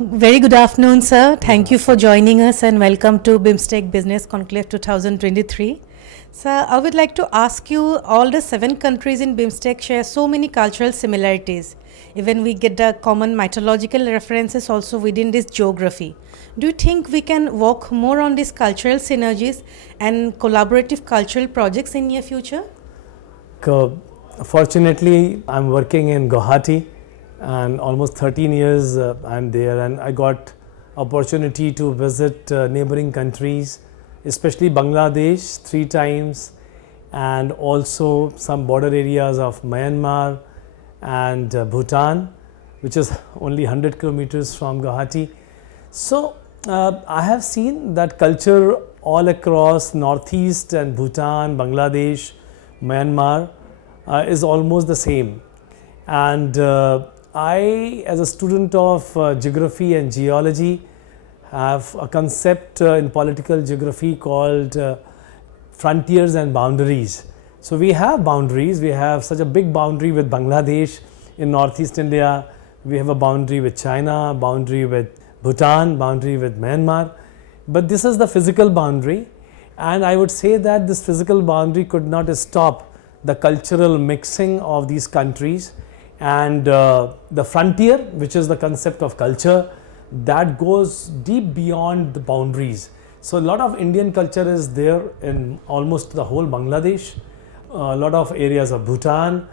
Very good afternoon, sir. Thank you for joining us and welcome to BIMSTEC Business Conclave 2023. Sir, I would like to ask you, all the 7 countries in BIMSTEC share so many cultural similarities. Even we get the common mythological references also within this geography. Do you think we can work more on these cultural synergies and collaborative cultural projects in near future? Fortunately, I'm working in Guwahati and almost 13 years I'm there, and I got opportunity to visit neighboring countries, especially Bangladesh 3 times, and also some border areas of Myanmar and Bhutan, which is only 100 kilometers from Guwahati. So I have seen that culture all across Northeast and Bhutan, Bangladesh, Myanmar is almost the same. And I, as a student of geography and geology, have a concept in political geography called frontiers and boundaries. So we have boundaries. We have such a big boundary with Bangladesh in Northeast India. We have a boundary with China, boundary with Bhutan, boundary with Myanmar. But this is the physical boundary. And I would say that this physical boundary could not stop the cultural mixing of these countries. And the frontier, which is the concept of culture, that goes deep beyond the boundaries. So a lot of Indian culture is there in almost the whole Bangladesh, a lot of areas of Bhutan,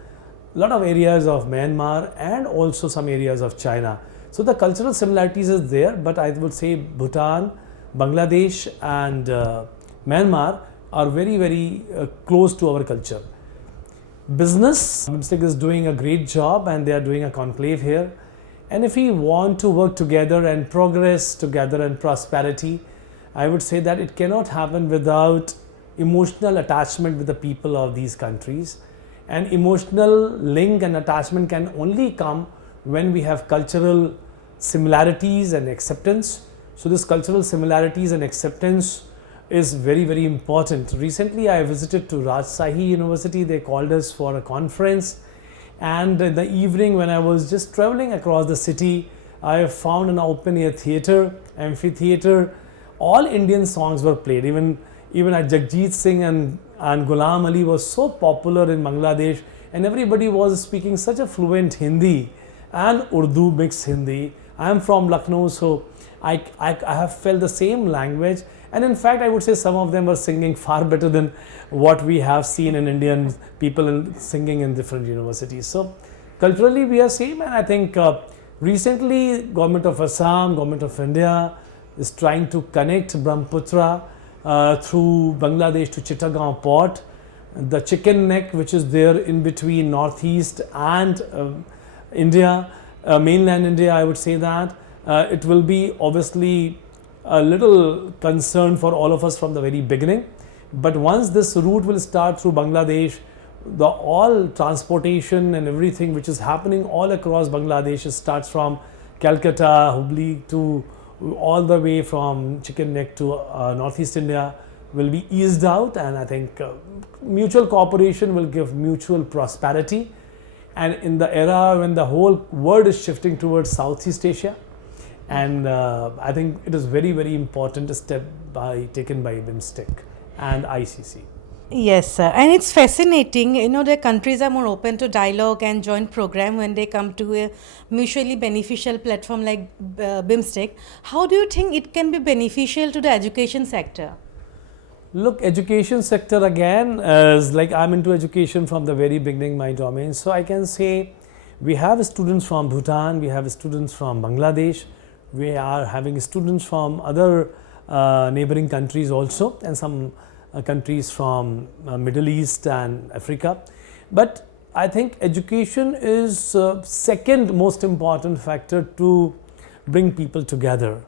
a lot of areas of Myanmar, and also some areas of China. So the cultural similarities is there, but I would say Bhutan, Bangladesh and Myanmar are very close to our culture. Business, BIMSTEC is doing a great job and they are doing a conclave here. And if we want to work together and progress together and prosperity, I would say that it cannot happen without emotional attachment with the people of these countries. And emotional link and attachment can only come when we have cultural similarities and acceptance. So this cultural similarities and acceptance is very important. Recently I visited to Rajshahi University. They called us for a conference, and in the evening when I was just traveling across the city, I found an open air theatre, amphitheatre. All Indian songs were played. Even Jagjit Singh and Ghulam Ali was so popular in Bangladesh, and everybody was speaking such a fluent Hindi and Urdu mixed Hindi. I am from Lucknow, so I have felt the same language. And in fact, I would say some of them were singing far better than what we have seen in Indian people singing in different universities. So culturally we are same, and I think recently government of Assam, government of India is trying to connect Brahmaputra through Bangladesh to Chittagong port. The chicken neck which is there in between Northeast and India, mainland India, I would say that it will be obviously a little concern for all of us from the very beginning. But once this route will start through Bangladesh, the all transportation and everything which is happening all across Bangladesh starts from Calcutta, Hubli to all the way from Chicken Neck to Northeast India will be eased out. And I think mutual cooperation will give mutual prosperity. And in the era when the whole world is shifting towards Southeast Asia, and I think it is very important step taken by BIMSTEC and ICC. Yes, sir. And it's fascinating. The countries are more open to dialogue and joint program when they come to a mutually beneficial platform like BIMSTEC. How do you think it can be beneficial to the education sector? Look, education sector again is like, I'm into education from the very beginning, my domain. So I can say we have students from Bhutan, we have students from Bangladesh, we are having students from other neighboring countries also, and some countries from Middle East and Africa. But I think education is second most important factor to bring people together.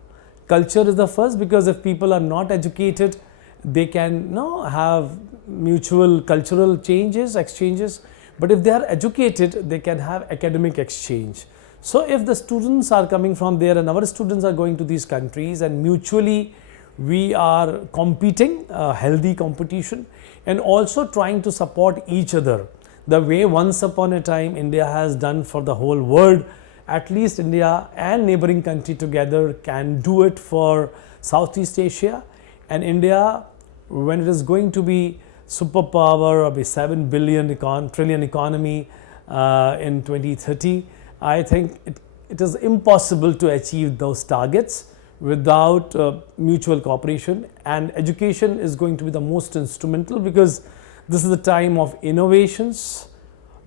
Culture is the first, because if people are not educated, they can have mutual cultural exchanges. But if they are educated, they can have academic exchange. So if the students are coming from there and our students are going to these countries, and mutually we are competing, healthy competition, and also trying to support each other the way once upon a time India has done for the whole world at least India and neighboring country together can do it for Southeast Asia. And India, when it is going to be superpower of a 7 billion trillion economy in 2030, I think it is impossible to achieve those targets without mutual cooperation, and education is going to be the most instrumental, because this is the time of innovations.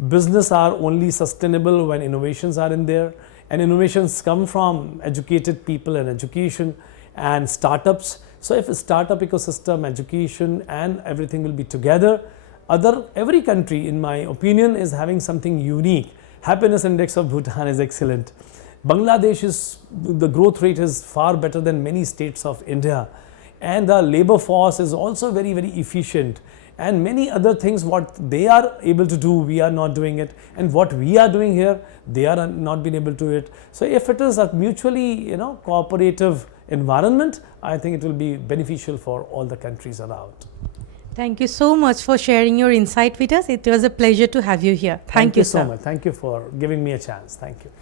Business are only sustainable when innovations are in there, and innovations come from educated people and education and startups. So if a startup ecosystem, education and everything will be together, every country in my opinion is having something unique. Happiness index of Bhutan is excellent. Bangladesh the growth rate is far better than many states of India, and the labor force is also very, very efficient, and many other things what they are able to do, we are not doing it, and what we are doing here, they are not been able to do it. So if it is a mutually cooperative environment, I think it will be beneficial for all the countries around. Thank you so much for sharing your insight with us. It was a pleasure to have you here. Thank you, so sir. much. Thank you for giving me a chance. Thank you.